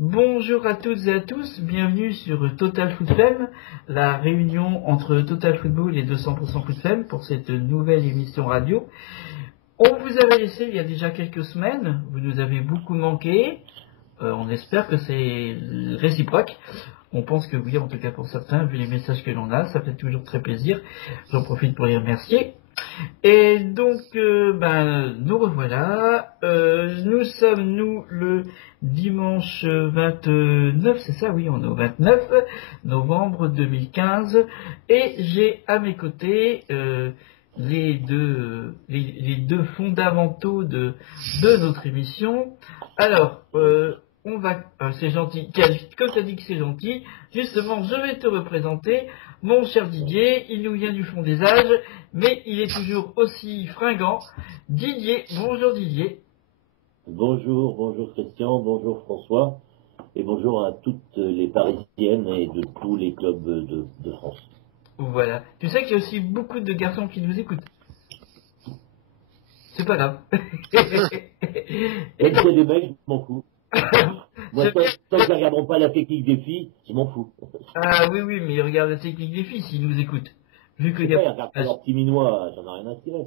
Bonjour à toutes et à tous, bienvenue sur Total Foot Femme, la réunion entre Total Football et 200% Foot Femme pour cette nouvelle émission radio. On vous avait laissé il y a déjà quelques semaines, vous nous avez beaucoup manqué, on espère que c'est réciproque. On pense que oui, en tout cas pour certains, vu les messages que l'on a, ça fait toujours très plaisir. J'en profite pour les remercier. Et donc, nous revoilà. Nous sommes, le dimanche 29, c'est ça, oui, on est au 29 novembre 2015. Et j'ai à mes côtés les deux fondamentaux de notre émission. Alors, on va... c'est gentil. Comme tu as dit que c'est gentil, justement, je vais te représenter. Mon cher Didier, il nous vient du fond des âges, mais il est toujours aussi fringant. Didier, bonjour Didier. Bonjour Christian, bonjour François, et bonjour à toutes les Parisiennes et de tous les clubs de France. Voilà. Tu sais qu'il y a aussi beaucoup de garçons qui nous écoutent. C'est pas grave. Et c'est des mecs, je m'en fous. Moi, tant qu'ils ne regarderont pas la technique des filles, je m'en fous. Ah oui, mais regarde la technique des filles s'ils nous écoutent. Vu que Ils regardent pas leur petit minois, j'en ai rien à tirer.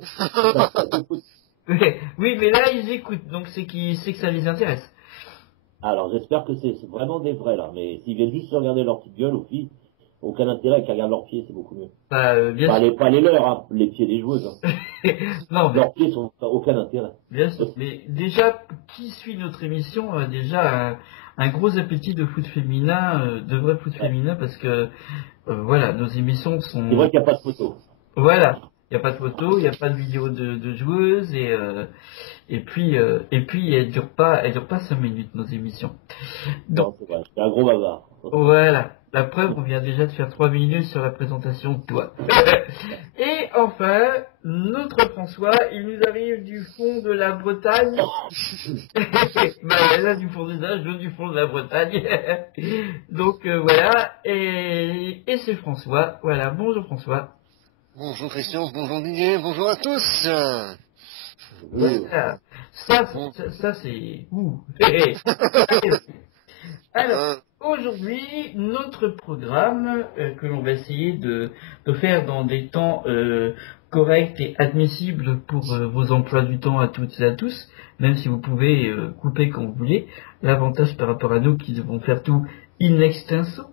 Oui, mais là, ils écoutent, donc c'est que ça les intéresse. Alors, j'espère que c'est vraiment des vrais, là. Mais s'ils viennent juste regarder leur petite gueule aux filles, aucun intérêt qu'ils regardent leurs pieds, c'est beaucoup mieux. Bien sûr. Pas les leurs, hein, les pieds des joueuses. Hein. Non, leurs pieds sont aucun intérêt. Bien sûr. Mais déjà, qui suit notre émission a déjà un gros appétit de foot féminin, de vrai foot féminin, parce que, voilà, nos émissions sont... C'est vrai qu'il n'y a pas de photo. Voilà. Il n'y a pas de photos, il n'y a pas de vidéos de joueuses, et puis elles durent pas 5 minutes, nos émissions. Donc, Non, c'est un gros bavard. Voilà. La preuve, on vient déjà de faire 3 minutes sur la présentation de toi. Et enfin, notre François, il nous arrive du fond de la Bretagne. Là, du fond des âges, du fond de la Bretagne. Donc voilà, et c'est François. Voilà, bonjour François. Bonjour Christian, bonjour Didier, bonjour à tous. Voilà. Ça c'est... Ouh. Alors, aujourd'hui, notre programme que l'on va essayer de faire dans des temps corrects et admissibles pour vos emplois du temps à toutes et à tous, même si vous pouvez couper quand vous voulez. L'avantage par rapport à nous qui devons faire tout in extenso.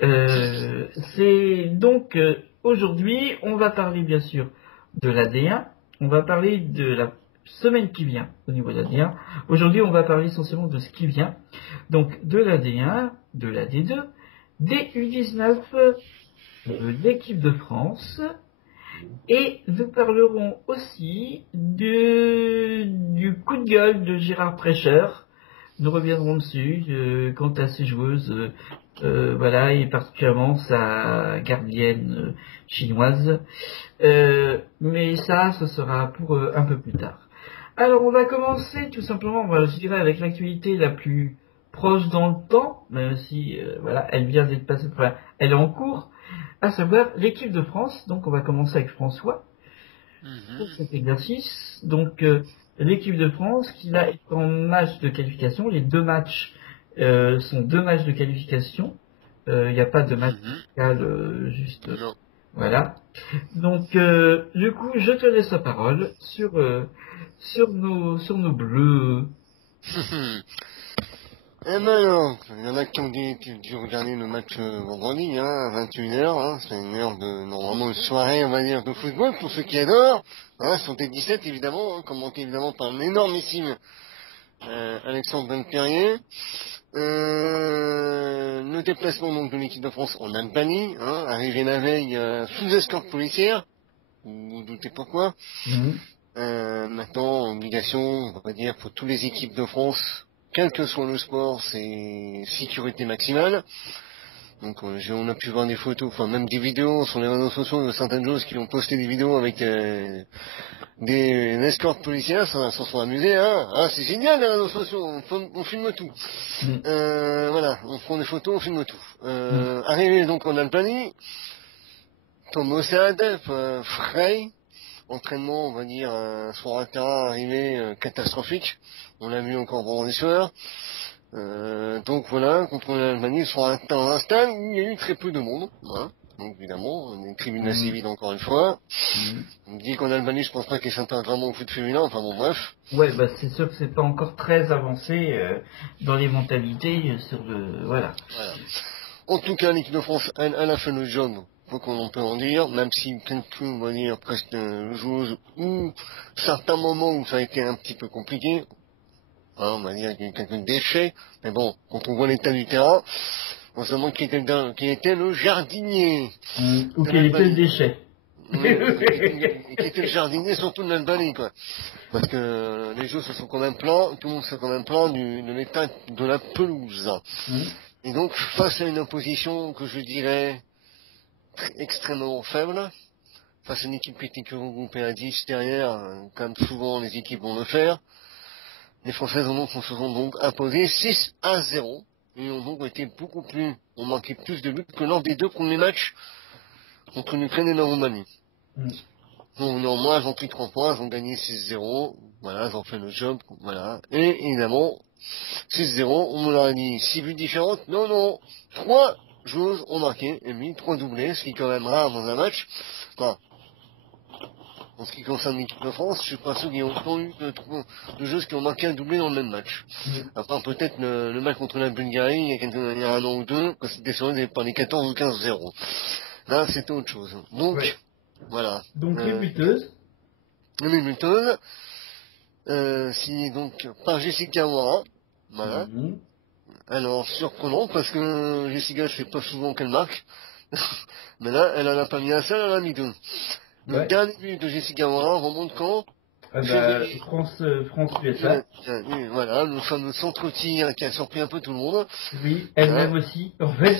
C'est donc aujourd'hui, on va parler bien sûr de l'AD1, on va parler de la semaine qui vient au niveau de l'AD1. Aujourd'hui, on va parler essentiellement de ce qui vient. Donc, de l'AD1, de l'AD2, des U19, de l'équipe de France, et nous parlerons aussi du coup de gueule de Gérard Prêcheur. Nous reviendrons dessus quant à ses joueuses, voilà, et particulièrement sa gardienne chinoise. Mais ça, ce sera pour un peu plus tard. Alors, on va commencer tout simplement, je dirais, avec l'actualité la plus proche dans le temps, même si, voilà, elle vient d'être passée, enfin, elle est en cours, à savoir l'équipe de France. Donc, on va commencer avec François pour cet exercice. Donc, l'équipe de France qui là est en match de qualification. Les deux matchs sont 2 matchs de qualification. Il n'y a pas de match fiscal, juste... Voilà. Donc, du coup, je te laisse la parole sur nos bleus. Eh ben alors, il y en a qui ont dû regarder le match vendredi, à 21h, c'est une heure de, normalement une soirée, on va dire, de football, pour ceux qui adorent, sur T17 évidemment, commenté évidemment par un énormissime Alexandre Benperrier. Le déplacement donc de l'équipe de France en Albanie, arrivé la veille sous escorte policière, vous doutez pourquoi. Maintenant, obligation, on va dire, pour toutes les équipes de France, quel que soit le sport, c'est sécurité maximale. Donc on a pu voir des photos, enfin même des vidéos sur les réseaux sociaux de certaines choses qui ont posté des vidéos avec des escortes policières, ça s'en sont amusés, c'est génial les réseaux sociaux, on filme tout. Voilà, on prend des photos, on filme tout. Arrivé donc en Albanie, Tom Mossad, Frey, entraînement, on va dire, sur un terrain arrivé catastrophique. On l'a vu encore vendredi soir. Donc voilà, contre l'Allemagne, sur un stade où il y a eu très peu de monde. Voilà. Donc évidemment, une tribune assez vide encore une fois. On me dit qu'en Allemagne, je pense pas qu'ils s'intéressent vraiment au foot féminin, enfin bon bref. Ouais, bah c'est sûr que c'est pas encore très avancé dans les mentalités sur le... Voilà. Voilà. En tout cas, l'équipe de France, elle a fait le job, faut qu'on peut en dire, même si quelques, on va dire, presque joueuses, ou certains moments où ça a été un petit peu compliqué, hein, on va dire qu'il y a eu quelques déchets, mais bon, quand on voit l'état du terrain, on se demande qui était le jardinier. Ou quel était le déchet. Qui était le jardinier surtout de l'Albanie, quoi. Parce que les jeux se sont quand même plaints, tout le monde s'est quand même plaint de l'état de la pelouse. Et donc, face à une opposition que je dirais extrêmement faible, face à une équipe qui était que regroupée à 10 derrière, comme souvent les équipes vont le faire, les Françaises se sont donc imposées 6-0, et ont donc été ont marqué plus de buts que lors des 2 premiers matchs contre l'Ukraine et la Roumanie. Donc, néanmoins, elles ont pris 3 points, elles ont gagné 6-0, voilà, elles ont fait le job, voilà. Et évidemment, 6-0, on me l'a dit 6 buts différents. Non, 3 joueuses ont marqué, et mis 3 doublés, ce qui est quand même rare dans un match. Enfin, en ce qui concerne l'équipe de France, je suis pas sûr qu'il y ait autant eu de joueuses qui ont marqué un doublé dans le même match. À part peut-être le match contre la Bulgarie, il y a un an ou deux, quand c'était sur par les 14 ou 15-0. Là, c'était autre chose. Donc, voilà. Donc les buteuses. Les buteuses, signées donc par Jessica Wara. Voilà. Alors, surprenant, parce que Jessica, je sais pas souvent qu'elle marque. Mais là, elle en a pas mis un seul, elle en a mis 2. Le dernier but de Jessica Wara remonte quand France-USA. Voilà, le fameux centre-tir qui a surpris un peu tout le monde. Oui, elle-même aussi, en fait.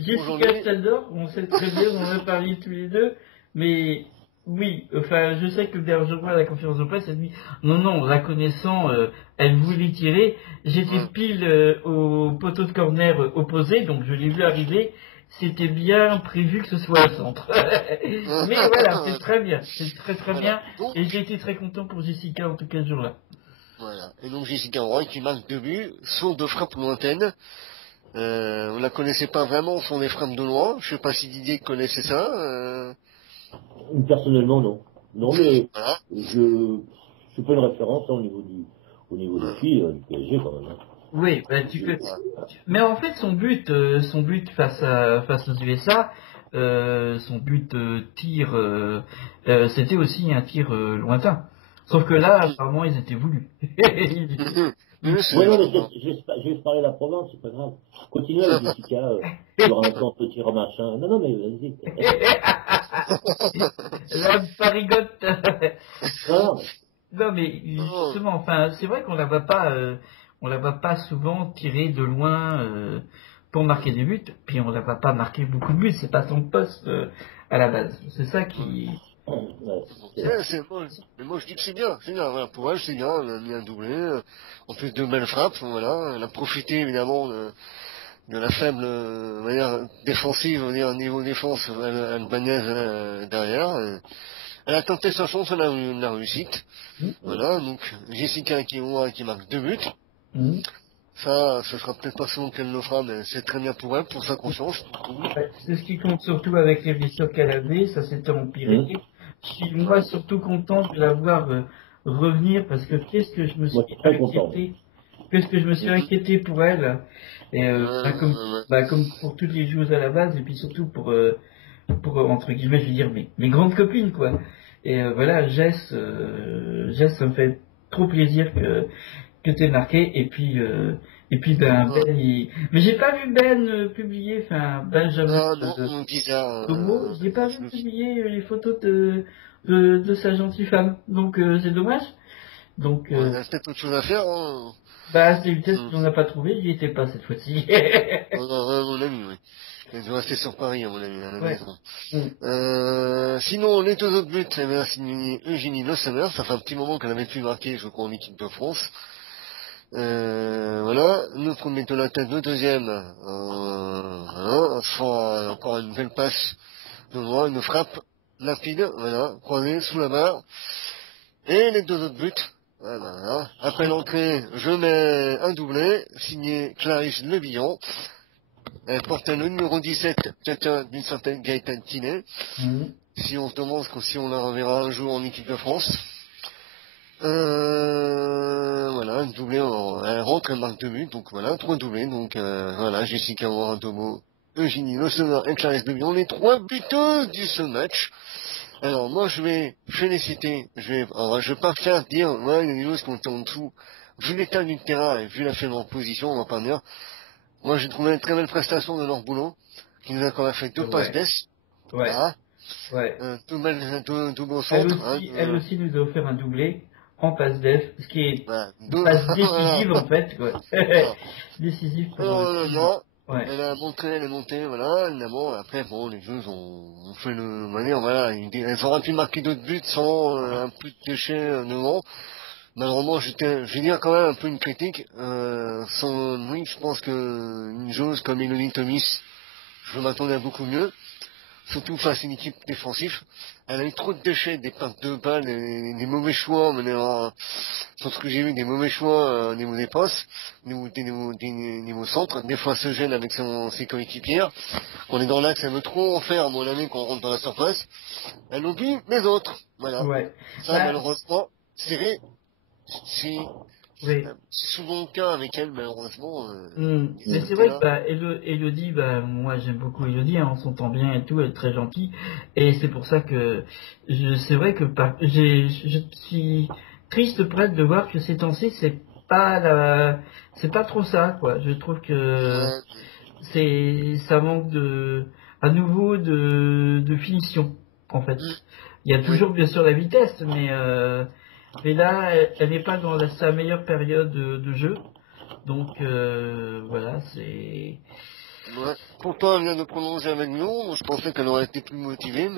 Jessica Saldor, on sait très bien, on en a parlé tous les deux, mais oui, enfin, je sais que d'ailleurs, je vois à la conférence de presse, elle dit, non, la connaissant, elle voulait tirer, j'étais pile au poteau de corner opposé, donc je l'ai vu arriver, c'était bien prévu que ce soit le centre. Mais voilà, c'est très bien, c'est très bien, et j'ai été très content pour Jessica, en tout cas, ce jour-là. Voilà, et donc Jessica Roy qui marque 2 buts, sont 2 frappes lointaines. On la connaissait pas vraiment, sont des frappes de loin. Je sais pas si Didier connaissait ça. Personnellement, non. Non, mais voilà. je suis pas une référence au niveau des filles du PSG quand même. Hein. Oui, bah, tu peux. Mais en fait, son but face aux USA, son but tir, c'était aussi un tir lointain. Sauf que là, apparemment, ils étaient voulus. Oui, non, mais j'ai parlé de la province, c'est pas grave. Continuez avec Jessica, il y aura un temps de tir machin. Non, mais vas-y. La parigote. Non, mais justement, enfin, c'est vrai qu'on la voit pas souvent tirer de loin pour marquer des buts, puis on la voit pas marquer beaucoup de buts, c'est pas son poste à la base. C'est ça qui... Mais moi je dis que c'est bien, voilà, pour elle c'est bien, elle a mis un doublé, en plus de belles frappes, voilà, elle a profité évidemment de la faible manière défensive, on va dire niveau défense albanaise derrière. Elle a tenté sa chance, elle a eu de la réussite. Voilà, donc Jessica qui marque 2 buts. Ça, ce sera peut-être pas souvent qu'elle le fera, mais c'est très bien pour elle, pour sa confiance. C'est ce qui compte surtout avec les blessures qu'elle avait, ça s'était empiré. Je suis moi surtout content de la voir revenir, parce que qu'est-ce que je me suis inquiété pour elle, et comme pour toutes les joueuses à la base, et puis surtout pour entre guillemets, je veux dire mes grandes copines, quoi. Et voilà, Jess, ça me fait trop plaisir que t'aies marqué, et puis Ben, mais j'ai pas vu Ben publier, enfin Benjamin Tomo, j'ai pas vu publier les photos de sa gentille femme, donc c'est dommage. Donc il y a peut-être autre chose à faire. Hein. Bah c'est peut-être qu'on n'a pas trouvé, j'y étais pas cette fois-ci. Mon ami, oui. Elle doit rester sur Paris, à mon ami, à la maison. Sinon, les 2 autres buts, c'est signé Eugénie Le Sommer. Ça fait un petit moment qu'elle avait pu marquer, je crois, en équipe de France. Voilà. Le premier de la tête, le deuxième, voilà. Soit encore une belle passe de loin, une frappe rapide, voilà, croisée sous la barre. Et les 2 autres buts, Voilà. Après l'entrée, je mets un doublé, signé Clarisse Le Billon. Elle porte le numéro 17, Tata d'une certaine Gaëtane Tinet. Si on se demande si on la reverra un jour en équipe de France. Voilà, une doublée, elle rentre, elle marque 2 buts, donc voilà, 3 doublés, donc voilà, Jessica Morantomo, Eugénie Le Sommer et Clarisse Le Billon, les 3 buteuses du ce match. Alors moi je vais féliciter, je vais pas faire dire, ouais, il y a des choses qui ont été en dessous, vu l'état du terrain et vu la faible position, on va pas dire. Moi j'ai trouvé une très belle prestation de leur boulot, qui nous a quand même fait 2 passes d'ess. Ouais. Voilà. Ouais. Tout beau Elle centre. aussi, elle aussi nous a offert un doublé en passe def, ce qui est Voilà. une passe décisive en fait, quoi. Décisive pour Non. Ouais. Elle est montée, voilà, évidemment. Après, bon, les joueuses ont fait on va dire, voilà, elles auraient pu marquer d'autres buts sans un peu de déchets devant. Malheureusement, je vais dire quand même un peu une critique. Oui, je pense que une joueuse comme Elodie Thomas, je m'attendais à beaucoup mieux. Surtout face à une équipe défensive. Elle a eu trop de déchets, des pertes de balles, des mauvais choix, sur ce que j'ai vu, des mauvais choix au niveau des passes, au niveau centre. Des fois, elle se gêne avec ses coéquipières. On est dans l'axe, elle veut trop en faire, à mon avis, qu'on rentre dans la surface. Elle oublie les autres. Voilà. Ouais. Ça, malheureusement, oui. C'est souvent le cas avec elle, malheureusement. Mais c'est vrai que Elodie, moi j'aime beaucoup Elodie, hein, on s'entend bien et tout, elle est très gentille. Et c'est pour ça que c'est vrai que je suis triste presque de voir que ces temps-ci c'est pas trop ça, quoi. Je trouve que ça manque à nouveau de finition, en fait. Il y a toujours bien sûr la vitesse, mais là, elle n'est pas dans sa meilleure période de jeu. Donc, voilà, c'est... Ouais. Pourtant, elle vient de prolonger avec nous. Moi, je pensais qu'elle aurait été plus motivée,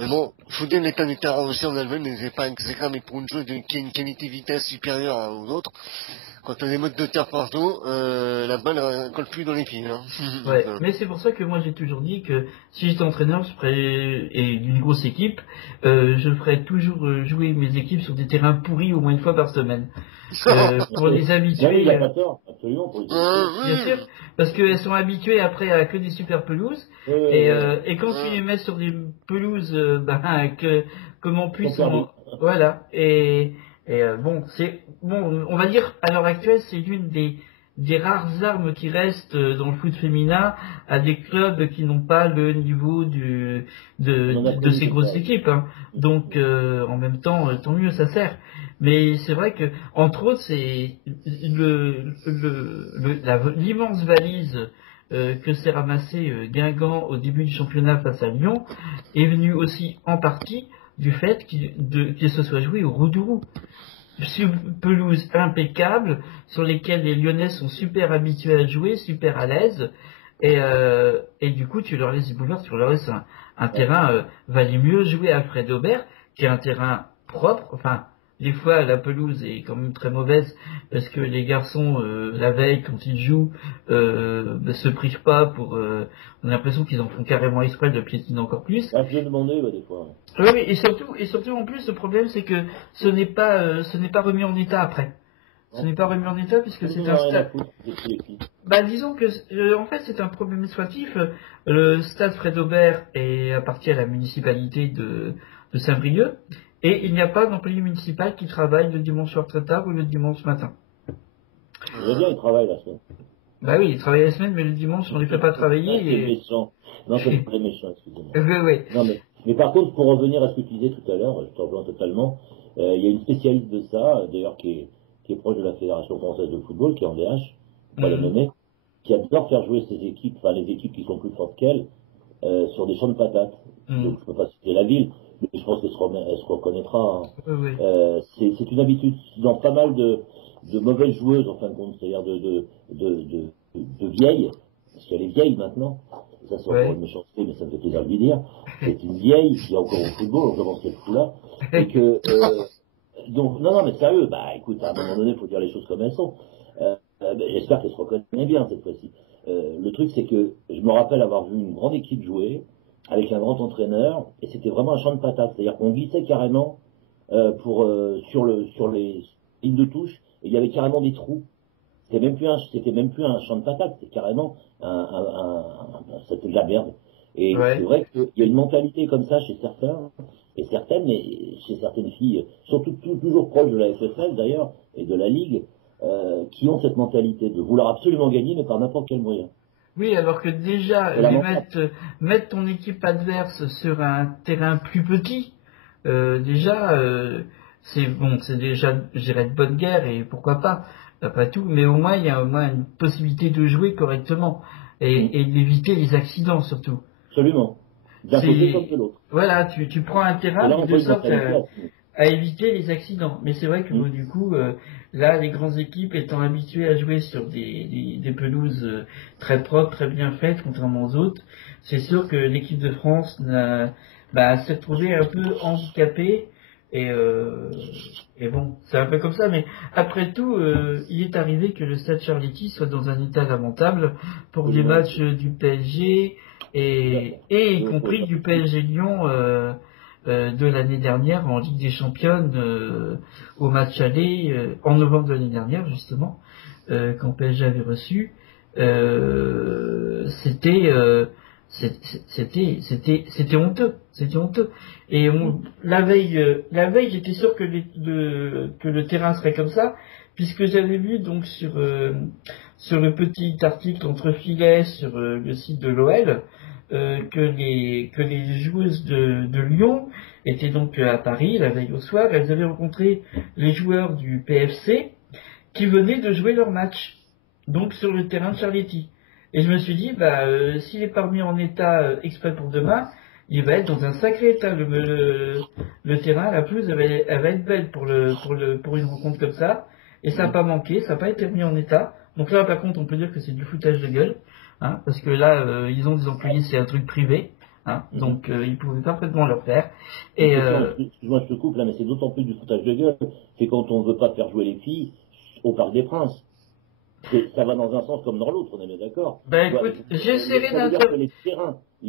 mais bon, il faut dire l'état du terrain aussi en Allemagne n'est pas exécrable, mais pour une joueuse qui a une qualité vitesse supérieure aux autres, quand on a des modes de terre partout, la balle ne colle plus dans les pieds. Hein. Ouais, mais c'est pour ça que moi j'ai toujours dit que si j'étais entraîneur, et d'une grosse équipe, je ferais toujours jouer mes équipes sur des terrains pourris au moins une fois par semaine. Pour les habituer. Il n'a pas tort, absolument, pour les habituer. Bien sûr, parce qu'elles sont habituées après à que des super pelouses, et quand tu les mets sur des pelouses, comment puisse voilà, bon, on va dire à l'heure actuelle, c'est l'une des rares armes qui restent dans le foot féminin à des clubs qui n'ont pas le niveau de ces grosses équipes. Hein. Donc, en même temps, tant mieux, ça sert. Mais c'est vrai que, entre autres, c'est l'immense valise que s'est ramassé Guingamp au début du championnat face à Lyon est venue aussi en partie du fait qu'il se soit joué au Roudourou. Sur pelouse impeccable, sur lesquelles les Lyonnais sont super habitués à jouer, super à l'aise, et du coup tu leur laisses des boulevards, tu leur laisses un terrain, valait mieux jouer à Fred Aubert, qui est un terrain propre, enfin, des fois la pelouse est quand même très mauvaise, parce que les garçons, la veille, quand ils jouent, se privent pas on a l'impression qu'ils en font carrément exprès de piétiner encore plus. Je viens de demander, des fois. Oui, et surtout en plus, le problème c'est que ce n'est pas remis en état après. Ce n'est pas remis en état puisque c'est un stade. Disons que en fait c'est un problème administratif. Le stade Fred Aubert appartient à la municipalité de Saint-Brieuc et il n'y a pas d'employé municipal qui travaille le dimanche soir très tard ou le dimanche matin. Je veux dire, il travaille la semaine. Bah oui, il travaille la semaine, mais le dimanche on ne les fait pas travailler. C'est méchant. Non, c'est très méchant, excusez-moi. Oui. Non, mais par contre, pour revenir à ce que tu disais tout à l'heure, je te rejoins totalement. Il y a une spécialiste de ça, d'ailleurs, qui est proche de la Fédération française de football, qui est en DH, pas la nommer, qui adore faire jouer ses équipes, enfin les équipes qui sont plus fortes qu'elle, sur des champs de patates. Donc je peux pas citer la ville, mais je pense qu'elle se reconnaîtra. Hein. C'est une habitude dans pas mal de mauvaises joueuses, en fin de compte, c'est-à-dire de vieilles, parce qu'elle est vieille maintenant. Ça c'est encore une méchanceté, mais ça me fait plaisir de lui dire. C'est une vieille qui est encore au football, on commence qu'elle fout là, et que donc non mais sérieux, écoute, à un moment donné, il faut dire les choses comme elles sont. J'espère qu'elle se reconnaît bien cette fois-ci. Le truc, c'est que je me rappelle avoir vu une grande équipe jouer avec un grand entraîneur, et c'était vraiment un champ de patates, c'est-à-dire qu'on glissait carrément sur les lignes de touche, et il y avait carrément des trous. C'était même plus un champ de patates, c'était carrément c'était de la merde. Et Ouais. c'est vrai qu'il y a une mentalité comme ça chez certains, et certaines, mais chez certaines filles, surtout toujours proches de la FFL d'ailleurs, et de la Ligue, qui ont cette mentalité de vouloir absolument gagner, mais par n'importe quel moyen. Oui, alors que déjà, C'est lamentable. mettre ton équipe adverse sur un terrain plus petit, c'est bon, c'est déjà, je dirais, de bonne guerre, et pourquoi pas, après tout, mais au moins, il y a au moins une possibilité de jouer correctement, et d'éviter les accidents surtout. Absolument. D'un côté comme de C'est, l'autre. voilà, tu prends un Et terrain là, de on voit une sorte mentalité à à éviter les accidents. Mais c'est vrai que bon, du coup, là, les grandes équipes étant habituées à jouer sur des pelouses très propres, très bien faites, contrairement aux autres, c'est sûr que l'équipe de France s'est retrouvée un peu handicapée. Et, euh, et bon, c'est un peu comme ça. Mais après tout, il est arrivé que le Stade Charletti soit dans un état lamentable pour des Absolument. matchs du PSG et y compris du PSG Lyon. De l'année dernière en Ligue des Championnes au match aller en novembre de l'année dernière justement quand PSG avait reçu c'était c'était honteux et la veille j'étais sûr que que le terrain serait comme ça puisque j'avais vu donc sur le petit article entre filets sur le site de l'OL que les joueuses de Lyon étaient donc à Paris la veille au soir. Elles avaient rencontré les joueurs du PFC qui venaient de jouer leur match, donc sur le terrain de Charletti. Et je me suis dit, s'il est pas remis en état exprès pour demain, il va être dans un sacré état. Le terrain, la pelouse, elle va être belle pour une rencontre comme ça. Et ça n'a pas manqué, ça n'a pas été remis en état. Donc là, par contre, on peut dire que c'est du foutage de gueule. Hein, parce que là, ils ont des employés, c'est un truc privé. Hein, donc ils pouvaient parfaitement le faire. Et Excuse-moi, je te coupe là, mais c'est d'autant plus du foutage de gueule, c'est quand on ne veut pas faire jouer les filles au Parc des Princes. Ça va dans un sens comme dans l'autre, on est bien d'accord. écoute, j'essaierai Ça veut dire que les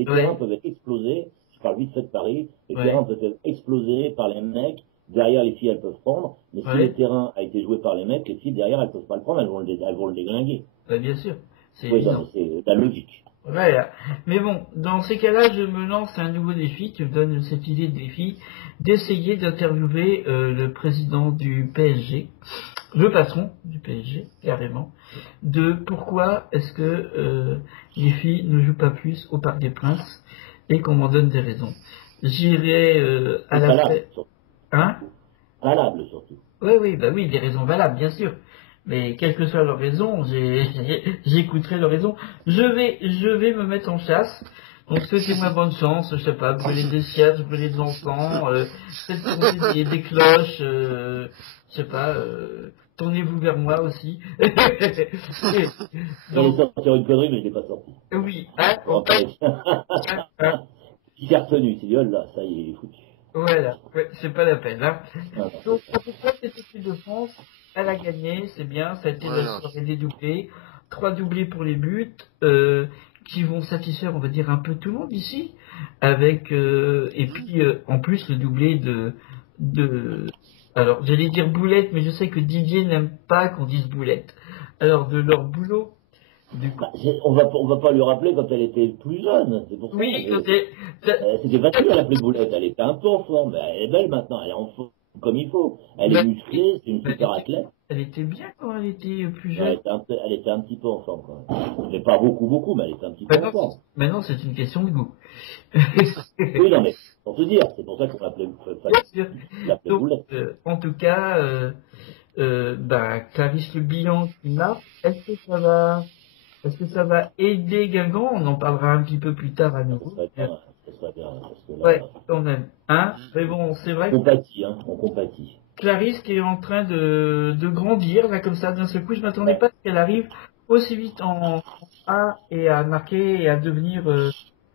Ouais. terrains peuvent être explosés, je parle vite fait de Paris, les Ouais. terrains peuvent être explosés par les mecs, derrière les filles elles peuvent prendre, mais si Ouais. le terrain a été joué par les mecs, les filles derrière elles peuvent pas le prendre, elles vont le déglinguer. Bien sûr, c'est Oui, évident. non, c'est la logique. Voilà. Mais bon, dans ces cas-là, je me lance un nouveau défi. Tu me donnes cette idée de défi d'essayer d'interviewer le président du PSG, le patron du PSG, carrément, de pourquoi est-ce que les filles ne jouent pas plus au Parc des Princes et qu'on m'en donne des raisons. J'irai à C'est la valable, fête. surtout. Hein? Valable, surtout. Oui, des raisons valables, bien sûr. Mais quelle que soit leur raison, j'écouterai leur raison. Je vais me mettre en chasse. Donc souhaitez-moi bonne chance, je sais pas, brûler des cierges, brûler des encens, faites tourner des cloches, je sais pas, tournez-vous vers moi aussi. J'allais Donc, sortir une connerie, mais je l'ai pas sorti. oui, hein, Qui s'est retenu, c'est dit, oh là, ça y est, il est foutu. voilà, ouais, c'est pas la peine. Hein. Non, Donc, en tout cas, cette équipe de France, elle a gagné, c'est bien, ça a été la soirée des doublés, 3 doublés pour les buts, qui vont satisfaire, on va dire, un peu tout le monde ici, avec, et puis, en plus, le doublé alors, j'allais dire Boulette, mais je sais que Didier n'aime pas qu'on dise Boulette. Alors, de leur boulot, du coup. On va pas lui rappeler quand elle était plus jeune, c'est pour ça. Oui, C'était facile à l'appeler Boulette, elle était un peu en forme, mais elle est belle maintenant, elle est en forme comme il faut. Elle est musclée, c'est une super athlète. Elle était bien quand elle était plus jeune. Elle était un petit peu en forme quand même. Mais pas beaucoup, mais elle était un petit peu en forme. Maintenant, c'est une question de goût. Oui, non, mais pour te dire, c'est pour ça qu'on l'appelait Boulette. En tout cas, Clarisse Le Bihan qui marche, est-ce que ça va aider Guingamp? On en parlera un petit peu plus tard à nouveau. Ça serait bien, parce que là, ouais, quand même. Hein? Mais bon, c'est vrai. On compatit. Clarisse qui est en train de grandir, là, comme ça, d'un seul coup. Je m'attendais pas à ce qu'elle arrive aussi vite en A et à marquer et à devenir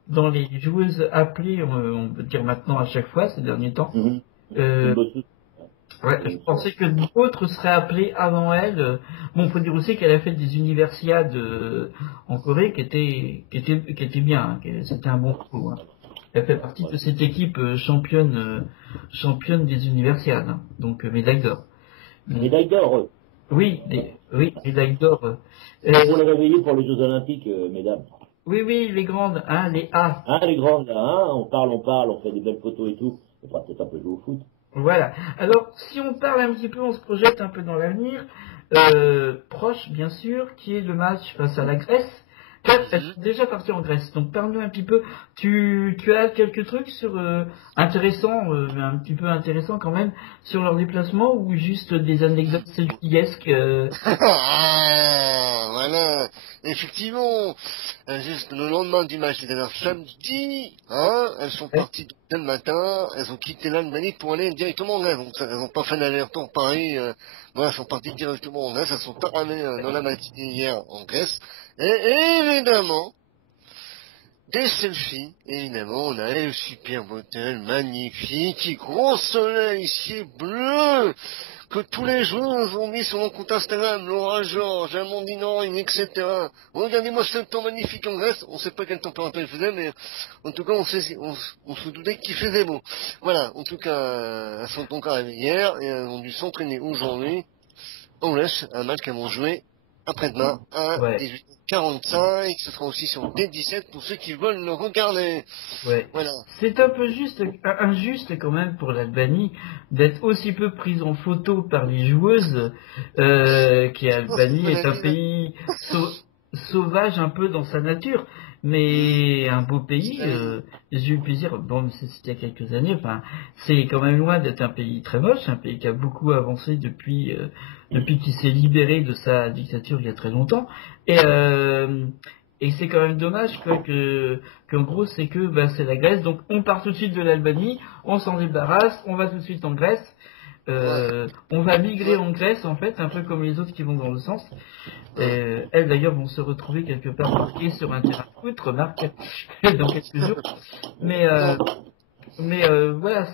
dans les joueuses appelées, on peut dire maintenant à chaque fois, ces derniers temps. Ouais, je pensais que d'autres seraient appelés avant elle. Bon, il faut dire aussi qu'elle a fait des universiades en Corée qui étaient bien, hein, c'était un bon coup. Hein. Elle fait partie de cette équipe championne des universiades, hein. Donc médaille d'or. Médaille d'or. Oui, médaille d'or. Pour la réveiller pour les Jeux Olympiques, mesdames. Oui, les grandes, hein, les A. Hein, les grandes, là, hein, on parle, on fait des belles photos et tout. On va peut-être un peu jouer au foot. Voilà. Alors, si on parle un petit peu, on se projette un peu dans l'avenir, proche bien sûr, qui est le match face à la Grèce. Elles sont déjà parties en Grèce, donc parle-nous un petit peu. Tu as quelques trucs sur intéressants, un petit peu intéressants quand même, sur leur déplacement ou juste des anecdotes selfiesques Voilà, effectivement, juste le lendemain du match, c'est-à-dire samedi, hein, elles sont parties dès le matin, elles ont quitté l'Allemagne pour aller directement en Grèce, donc elles n'ont pas fait l'aller-retour Paris, voilà, elles sont parties directement en Grèce, elles sont arrivées dans la matinée hier en Grèce, et évidemment, des selfies, évidemment, on a le superbe hôtel, magnifique, gros soleil, ciel bleu, que tous les joueurs ont mis sur mon compte Instagram, Laura Georges, Amandine Henry, etc. Regardez-moi ce temps magnifique en Grèce, on sait pas quelle température il faisait, mais en tout cas, on se doutait qu'il faisait beau. Voilà, en tout cas, elles sont donc arrivées hier, et elles ont dû s'entraîner aujourd'hui, en Grèce, un match qu'elles vont jouer après-demain à 18h45, ce sera aussi sur D17 pour ceux qui veulent le regarder. Ouais. Voilà. C'est un peu injuste quand même pour l'Albanie d'être aussi peu prise en photo par les joueuses, qui Albanie est un pays sauvage un peu dans sa nature, mais un beau pays. J'ai eu le plaisir, bon, c'était il y a quelques années, enfin, c'est quand même loin d'être un pays très moche, un pays qui a beaucoup avancé depuis qu'il s'est libéré de sa dictature il y a très longtemps, et c'est quand même dommage quoi, qu'en gros c'est que c'est la Grèce, donc on part tout de suite de l'Albanie, on s'en débarrasse, on va tout de suite en Grèce, on va migrer en Grèce en fait, un peu comme les autres qui vont dans le sens. Elles d'ailleurs vont se retrouver quelque part marquées sur un terrain de foot, remarque, dans quelques jours. Mais voilà,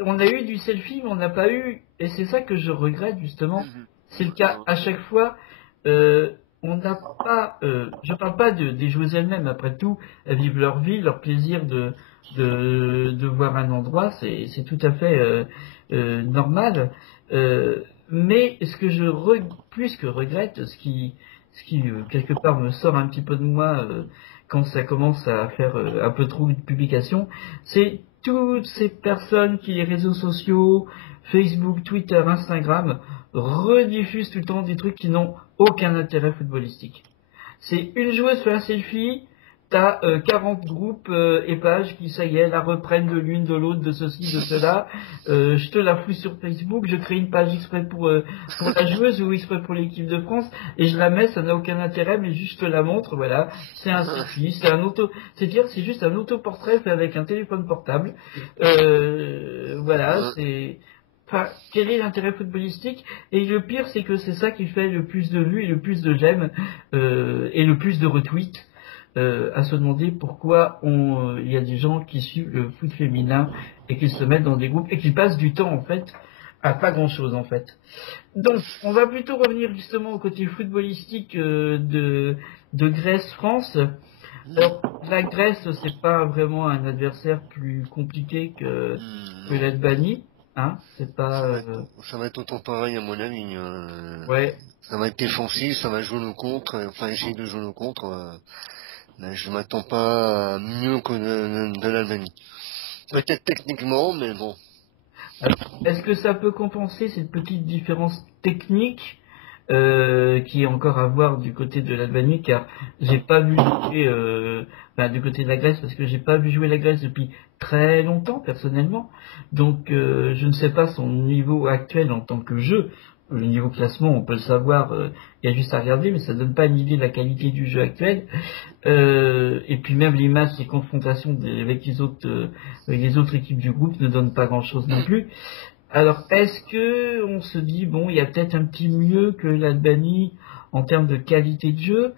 on a eu du selfie, mais on n'a pas eu, et c'est ça que je regrette justement. C'est le cas à chaque fois. On n'a pas, je parle pas des joueuses elles-mêmes. Après tout, elles vivent leur vie, leur plaisir de voir un endroit, c'est tout à fait normal. Mais ce que plus que regrette, ce qui quelque part me sort un petit peu de moi quand ça commence à faire un peu trop de publications, c'est toutes ces personnes qui les réseaux sociaux, Facebook, Twitter, Instagram, rediffusent tout le temps des trucs qui n'ont aucun intérêt footballistique. C'est une joueuse fait un selfie, t'as 40 groupes et pages qui, ça y est, la reprennent de l'une, de l'autre, de ceci, de cela. Je te la fous sur Facebook, je crée une page exprès pour la joueuse ou exprès pour l'équipe de France, et je la mets, ça n'a aucun intérêt, mais juste je te la montre, voilà. C'est un selfie, c'est juste un autoportrait fait avec un téléphone portable. Voilà, c'est... Enfin, quel est l'intérêt footballistique? Et le pire, c'est que c'est ça qui fait le plus de vues et le plus de j'aime et le plus de retweets. À se demander pourquoi il y a des gens qui suivent le foot féminin et qui se mettent dans des groupes et qui passent du temps en fait à pas grand chose en fait. Donc on va plutôt revenir justement au côté footballistique de Grèce-France. Alors la Grèce c'est pas vraiment un adversaire plus compliqué que l'Albanie. Hein, c'est pas. Ça va être autant pareil à mon avis. Ouais. Ça va être défensif, ça va jouer le contre, enfin essayer de jouer le contre. Mais je m'attends pas à mieux que de l'Albanie. Peut-être techniquement, mais bon. Alors, est-ce que ça peut compenser cette petite différence technique qui est encore à voir du côté de l'Albanie, car j'ai pas vu jouer du côté de la Grèce, parce que j'ai pas vu jouer la Grèce depuis très longtemps personnellement, donc je ne sais pas son niveau actuel en tant que jeu. Le niveau classement, on peut le savoir, il y a juste à regarder, mais ça donne pas une idée de la qualité du jeu actuel. Et puis même les matchs, les confrontations avec les autres équipes du groupe ne donnent pas grand-chose non plus. Alors, est-ce que on se dit, bon, il y a peut-être un petit mieux que l'Albanie en termes de qualité de jeu?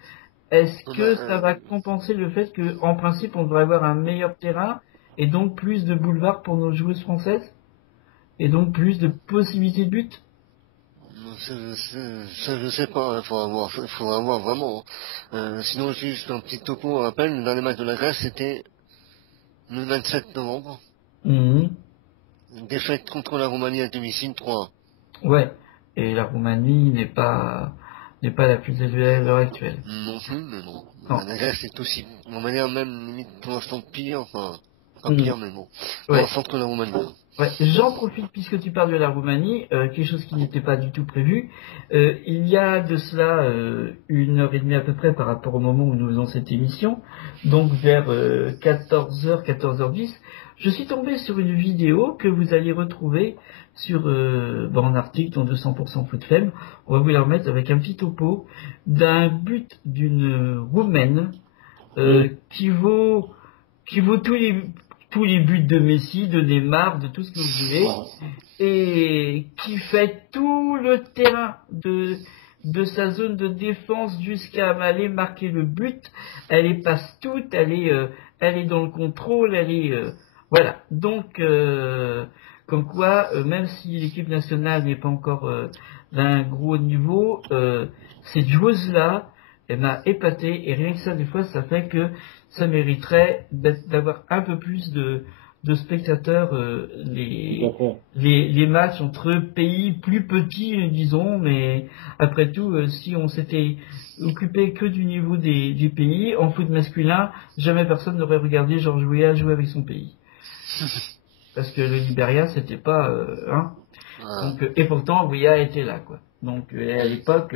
Est-ce que ça va compenser le fait qu'en principe, on devrait avoir un meilleur terrain et donc plus de boulevards pour nos joueuses françaises? Et donc plus de possibilités de but? Ça, je sais pas, il faudra voir vraiment. Sinon, juste un petit topo, on rappelle, le dernier match de la Grèce, c'était le 27 novembre. Mhm. Une défaite contre la Roumanie à domicile 3-1. Ouais. Et la Roumanie n'est pas la plus élevée à l'heure actuelle. Non plus, mais bon. Non. La Grèce est aussi, on va dire même limite pour l'instant pire, enfin, pas Mhm. pire, mais bon. Pour Ouais. l'instant que la Roumanie. Ouais, j'en profite puisque tu parles de la Roumanie, quelque chose qui n'était pas du tout prévu. Il y a de cela 1 heure et demie à peu près par rapport au moment où nous faisons cette émission, donc vers 14h, 14h10, je suis tombé sur une vidéo que vous allez retrouver sur en article dans 200% Foot Femme. On va vous la remettre avec un petit topo d'un but d'une Roumaine qui vaut tous les buts de Messi, de Neymar, de tout ce que vous voulez, et qui fait tout le terrain de sa zone de défense jusqu'à aller marquer le but. Elle les passe toutes, elle est dans le contrôle, voilà. Donc, comme quoi, même si l'équipe nationale n'est pas encore d'un gros niveau, cette joueuse-là, elle m'a épaté, et rien que ça, des fois, ça fait que ça mériterait d'avoir un peu plus de spectateurs, les matchs entre pays plus petits, disons, mais après tout, si on s'était occupé que du niveau des pays, en foot masculin, jamais personne n'aurait regardé Georges Weah jouer avec son pays. Parce que le Libéria, c'était pas... Voilà. Donc, et pourtant, Weah était là, quoi. Donc, à l'époque,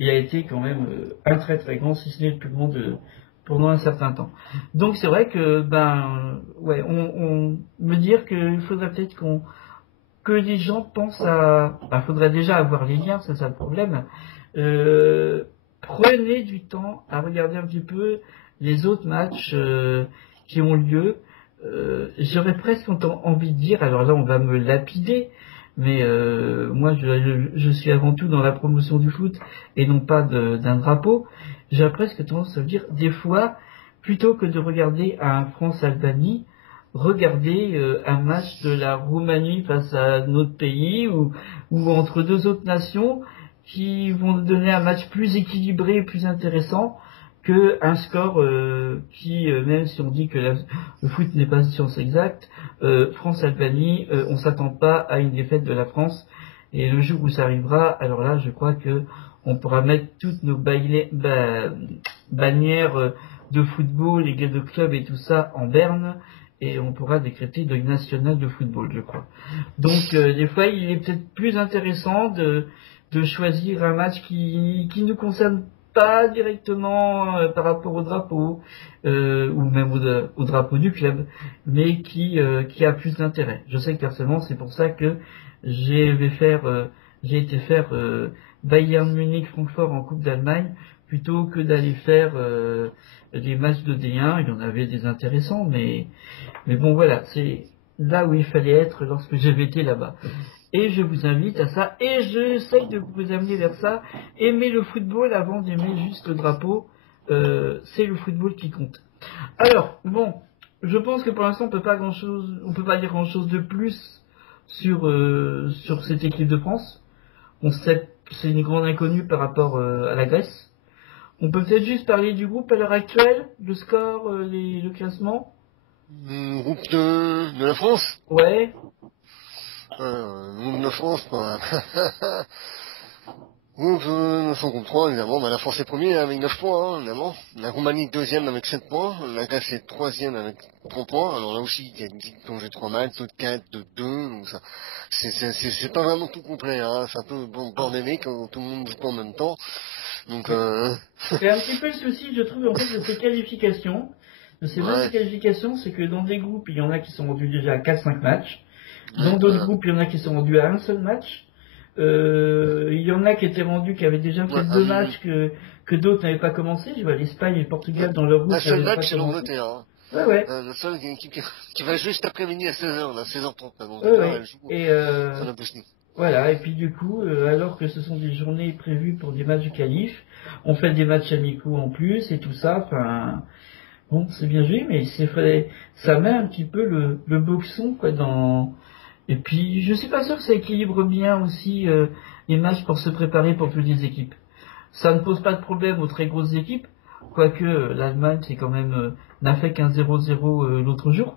il a été quand même un très très grand, si ce n'est le plus grand pendant un certain temps. Donc c'est vrai que on me dire qu'il faudrait peut-être que les gens pensent à, faudrait déjà avoir les liens, c'est ça le problème. Prenez du temps à regarder un petit peu les autres matchs qui ont lieu. J'aurais presque envie de dire, alors là on va me lapider, mais moi je suis avant tout dans la promotion du foot et non pas d'un drapeau. J'ai presque tendance à dire, des fois, plutôt que de regarder un France-Albanie, regardez un match de la Roumanie face à notre pays ou entre deux autres nations qui vont donner un match plus équilibré, plus intéressant que un score qui, même si on dit que le foot n'est pas une science exacte, France-Albanie, on s'attend pas à une défaite de la France. Et le jour où ça arrivera, alors là, je crois que on pourra mettre toutes nos bannières de football, les de club et tout ça en berne, et on pourra décréter deuil national de football, je crois. Donc, des fois, il est peut-être plus intéressant de choisir un match qui nous concerne pas directement par rapport au drapeau, ou même au drapeau du club, mais qui a plus d'intérêt. Je sais que personnellement, c'est pour ça que j'ai été faire Bayern Munich-Francfort en Coupe d'Allemagne, plutôt que d'aller faire des matchs de D1. Il y en avait des intéressants, mais bon voilà, c'est là où il fallait être lorsque j'avais été là-bas. Et je vous invite à ça, et j'essaye de vous amener vers ça. Aimer le football avant d'aimer juste le drapeau, c'est le football qui compte. Alors, bon, je pense que pour l'instant on peut pas dire grand chose de plus sur cette équipe de France. On sait que c'est une grande inconnue par rapport à la Grèce. On peut peut-être juste parler du groupe à l'heure actuelle, le score, le classement. Groupe de la France. Ouais. Groupe de France, groupe 903, évidemment. La France est première avec 9 points, hein, évidemment. La Roumanie deuxième avec 7 points. La Grèce est troisième avec 3 points. Alors là aussi, il y a une petite plongée de 3 matchs, d'autres 4, d'autres 2. Donc ça, c'est pas vraiment tout complet, hein. C'est un peu bordélique quand tout le monde joue pas en même temps. Donc, C'est un petit peu le souci, je trouve, en fait, de ces qualifications. De ces matchs de qualification, c'est que dans des groupes, il y en a qui sont rendus déjà à 4-5 matchs. Dans d'autres groupes, il y en a qui sont rendus à un seul match. Il y en a qui étaient rendus, qui avaient déjà fait 2 matchs que d'autres n'avaient pas commencé. Je vois l'Espagne et le Portugal dans leur groupe. Un seul match, c'est l'Angleterre. Hein. Ouais. La seule équipe qui va juste après-midi à 16h, là, 16h30. Ouais. Et la Bosnie. voilà, et puis du coup, alors que ce sont des journées prévues pour des matchs de qualif, on fait des matchs amicaux en plus et tout ça, enfin... Bon, c'est bien joué, mais ça met un petit peu le boxon, quoi, dans... Et puis, je suis pas sûr que ça équilibre bien aussi les matchs pour se préparer pour toutes les équipes. Ça ne pose pas de problème aux très grosses équipes. quoique l'Allemagne c'est quand même n'a fait qu'un 0-0 l'autre jour,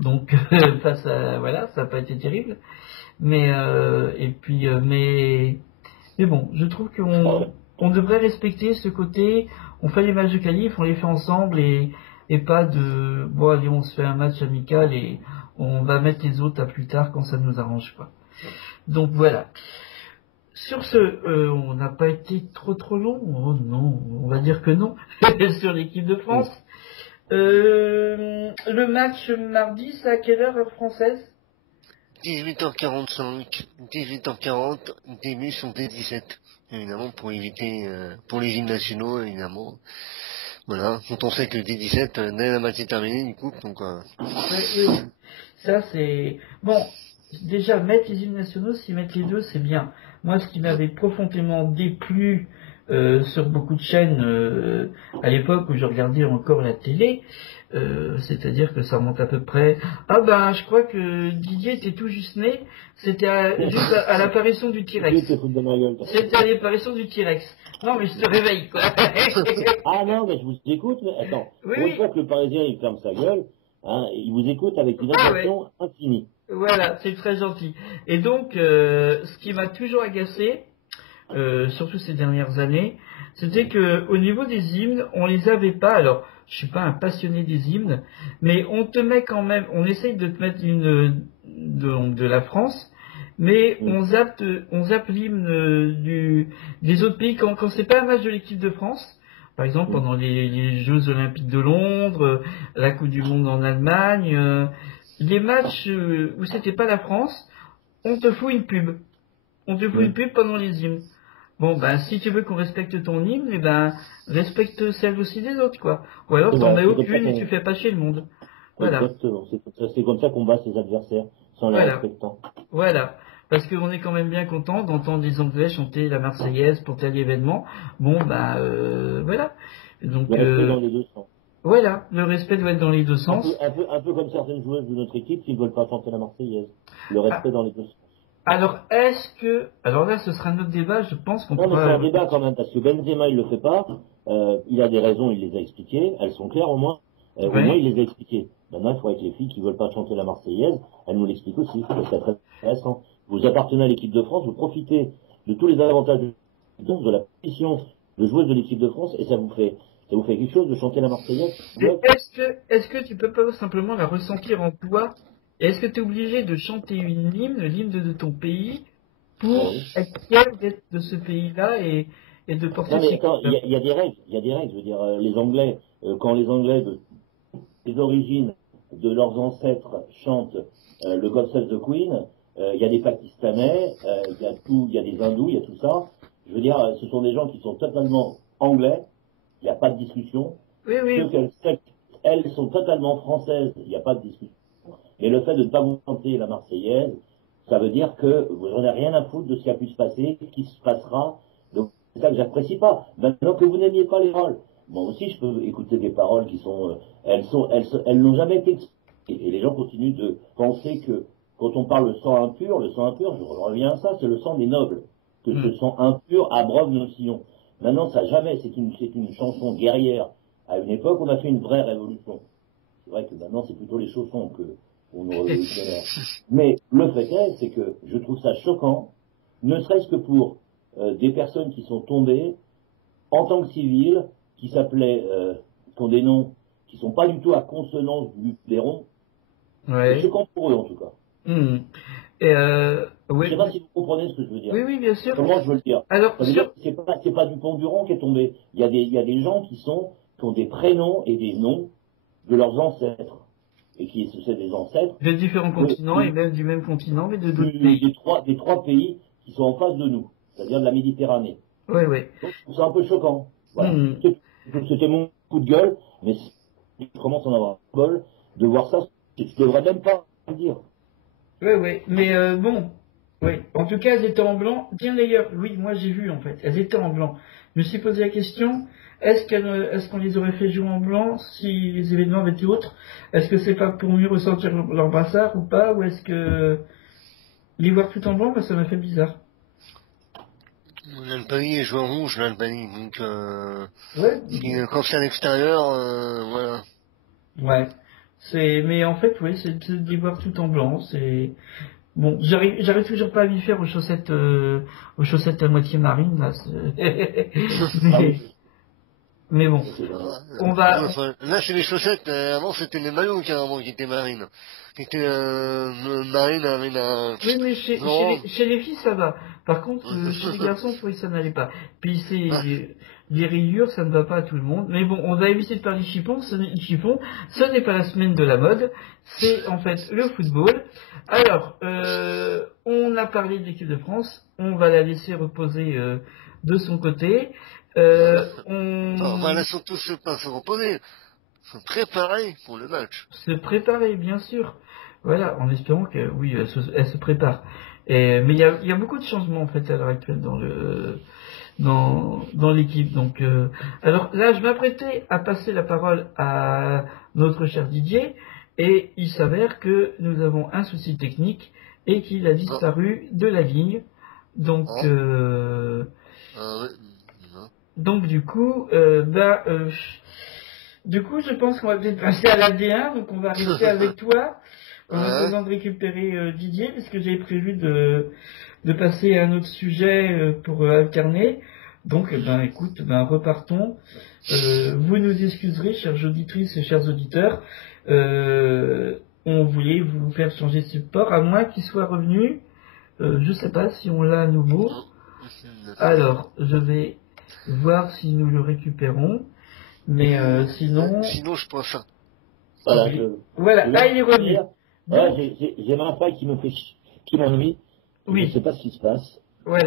donc face à voilà, ça n'a pas été terrible, mais mais bon, je trouve qu'on devrait respecter ce côté, on fait les matchs de qualif, on les fait ensemble et pas de bon allez on se fait un match amical et on va mettre les autres à plus tard quand ça nous arrange pas. Donc voilà. Sur ce, on n'a pas été trop long. Oh non, on va dire que non. Sur l'équipe de France. Le match mardi, c'est à quelle heure française? 18h45, 18h40, début sur D17. Évidemment, pour éviter, pour les hymnes nationaux, évidemment. Voilà, quand on sait que le D17, dès la match est terminée, du coup, donc, Oui. Ça, c'est... Bon, déjà, mettre les hymnes nationaux, si mettre les deux, c'est bien. Moi, ce qui m'avait profondément déplu sur beaucoup de chaînes à l'époque où je regardais encore la télé, c'est-à-dire que ça remonte à peu près... Ah ben, je crois que Didier était tout juste né, c'était juste à l'apparition du T-Rex. C'était à l'apparition du T-Rex. Non, mais je te réveille, quoi. Ah non, mais je vous écoute, mais attends. Oui, Pour une fois que le Parisien, il ferme sa gueule, hein, il vous écoute avec une attention infinie. Voilà, c'est très gentil. Et donc, ce qui m'a toujours agacé, surtout ces dernières années, c'était que au niveau des hymnes, on les avait pas. Alors, je suis pas un passionné des hymnes, mais on te met quand même, on essaye de te mettre l'hymne de la France, mais on zappe l'hymne des autres pays quand c'est pas un match de l'équipe de France. Par exemple, pendant les Jeux Olympiques de Londres, la Coupe du Monde en Allemagne, les matchs où c'était pas la France, on te fout une pub. On te fout une pub pendant les hymnes. Bon, ben, si tu veux qu'on respecte ton hymne, eh ben, respecte celle aussi des autres, quoi. Ou alors, t'en mets aucune et tu fais pas chier le monde. Voilà. Exactement. C'est comme ça qu'on bat ses adversaires, sans les respectant. Voilà. Parce qu'on est quand même bien content d'entendre les Anglais chanter la Marseillaise pour tel événement. Bon, voilà. Donc, le respect dans les deux sens. Voilà, le respect doit être dans les deux sens. Un peu comme certaines joueuses de notre équipe qui ne veulent pas chanter la Marseillaise. Le respect dans les deux sens. Alors, alors là, ce sera notre débat, je pense qu'on pourra... Non, mais c'est un débat quand même, parce que Benzema, il le fait pas. Il a des raisons, il les a expliquées. Elles sont claires, au moins. Au moins, il les a expliquées. Maintenant, il faudrait que les filles qui veulent pas chanter la Marseillaise, elles nous l'expliquent aussi. C'est très intéressant. Vous appartenez à l'équipe de France, vous profitez de tous les avantages de la position de joueuse de l'équipe de France, et ça vous fait quelque chose de chanter la Marseillaise? Est-ce que tu peux pas simplement la ressentir en toi? Est-ce que tu es obligé de chanter l'hymne de ton pays, pour être fier d'être de ce pays-là et de porter... Non mais attends, il y a des règles, je veux dire, les Anglais, quand les Anglais des origines de leurs ancêtres chantent le God Save the Queen, il y a des Pakistanais, il y a des Hindous, il y a tout ça. Je veux dire, ce sont des gens qui sont totalement anglais, il n'y a pas de discussion. Oui. Elles sont totalement françaises, il n'y a pas de discussion. Mais le fait de ne pas vous chanter la Marseillaise, ça veut dire que vous n'en avez rien à foutre de ce qui a pu se passer, ce qui se passera. Donc c'est ça que j'apprécie pas. Maintenant que vous n'aimiez pas les paroles, moi aussi je peux écouter des paroles qui sont, elles n'ont jamais été expliquées. Et les gens continuent de penser que quand on parle le sang impur, je reviens à ça, c'est le sang des nobles. Que ce sang impur abreuve nos sillons. Maintenant ça jamais, c'est une chanson guerrière. À une époque, on a fait une vraie révolution. C'est vrai que maintenant c'est plutôt les chaussons pour nos révolutionnaires. Mais le fait est, c'est que je trouve ça choquant, ne serait-ce que pour des personnes qui sont tombées en tant que civils, qui s'appelaient, qui ont des noms qui sont pas du tout à consonance du Luc Léron. C'est choquant pour eux en tout cas. Je sais pas si vous comprenez ce que je veux dire. Oui, bien sûr. Comment je veux le dire? Alors, c'est pas Dupont-Duran qui est tombé. Il y a des gens qui ont des prénoms et des noms de leurs ancêtres. Et qui c'est des ancêtres de différents continents et même du même continent, mais de d'autres pays. Des trois pays qui sont en face de nous, c'est-à-dire de la Méditerranée. Oui. Donc, c'est un peu choquant. Voilà. C'était mon coup de gueule, mais je commence à en avoir un bol de voir ça. Je ne devrais même pas le dire. Oui, mais bon. Oui, en tout cas, elles étaient en blanc. Tiens d'ailleurs, oui, moi j'ai vu en fait, elles étaient en blanc. Je me suis posé la question, est-ce qu'on les aurait fait jouer en blanc si les événements avaient été autres? Est-ce que c'est pas pour mieux ressentir leur brassard ou pas? Ou est-ce que les voir tout en blanc, ça m'a fait bizarre. L'Albanie est joué en rouge, l'Albanie, donc Ouais. Quand c'est à l'extérieur, voilà. Ouais. Mais en fait, oui, c'est d'y voir tout en blanc. C'est bon. J'arrive toujours pas à m'y faire aux chaussettes à moitié marine là. Ah oui. Mais bon, on va. Enfin, là, c'est les chaussettes. Avant, c'était les maillots carrément qui étaient marines. Qui étaient marines avec un... Oui, mais Non. chez les filles, ça va. Par contre, chez les garçons, oui, ça n'allait pas. Puis les rayures, ça ne va pas à tout le monde. Mais bon, on va éviter de parler chiffon. Ce n'est pas la semaine de la mode. C'est en fait le football. Alors, on a parlé de l'équipe de France. On va la laisser reposer de son côté. On va là surtout pas se reposer. Se préparer pour le match. Se préparer, bien sûr. Voilà, en espérant que, oui, elle se prépare. Mais il y a beaucoup de changements en fait à l'heure actuelle dans l'équipe. Donc, alors là, je m'apprêtais à passer la parole à notre cher Didier, et il s'avère que nous avons un souci technique et qu'il a disparu de la ligne. Donc, Oui. donc du coup, je pense qu'on va peut-être passer à la D1, donc on va rester avec toi en attendant de récupérer Didier, puisque j'avais prévu de passer à un autre sujet pour alterner. Donc, écoute, repartons. Vous nous excuserez, chères auditrices et chers auditeurs. On voulait vous faire changer de support, à moins qu'il soit revenu. Je sais pas si on l'a à nouveau. Alors, je vais voir si nous le récupérons. Mais sinon... Sinon, je pourrais faire... Voilà, voilà, il est revenu. Voilà, j'ai ma feuille qui m'ennuie. Oui. Je ne sais pas ce qui se passe. Voilà.